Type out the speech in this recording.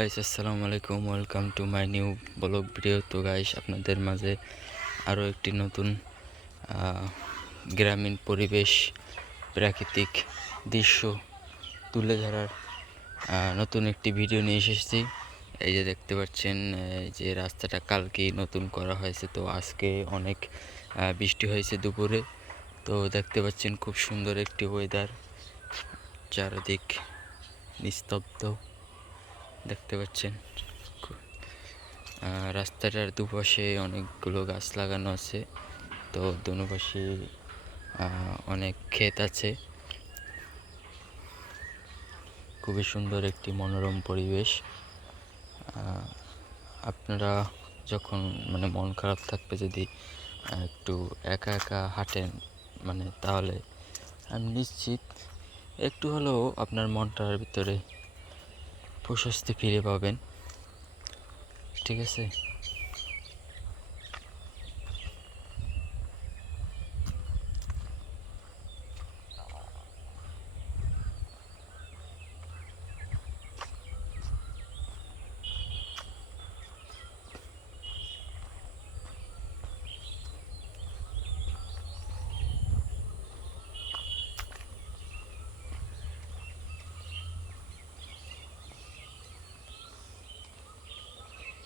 Guys আসসালামু আলাইকুম, welcome to my new blog video. তো গাইস আপনাদের মাঝে আরও একটি নতুন গ্রামীণ পরিবেশ, প্রাকৃতিক দৃশ্য তুলে ধরার নতুন একটি ভিডিও নিয়ে এসেছি। এই যে দেখতে পাচ্ছেন, যে রাস্তাটা কালকেই নতুন করা হয়েছে। তো আজকে অনেক বৃষ্টি হয়েছে দুপুরে। তো দেখতে পাচ্ছেন খুব সুন্দর একটি ওয়েদার, চারিদিক নিস্তব্ধ দেখতে পাচ্ছেন। রাস্তাটার দুপাশে অনেকগুলো গাছ লাগানো আছে। তো দোনো পাশে অনেক ক্ষেত আছে। খুবই সুন্দর একটি মনোরম পরিবেশ। আপনারা যখন মন খারাপ থাকবে, যদি একটু একা একা হাঁটেন তাহলে আমি নিশ্চিত একটু হলেও আপনার মনটার ভিতরে প্রশস্তি ফিরে পাবেন। ঠিক আছে।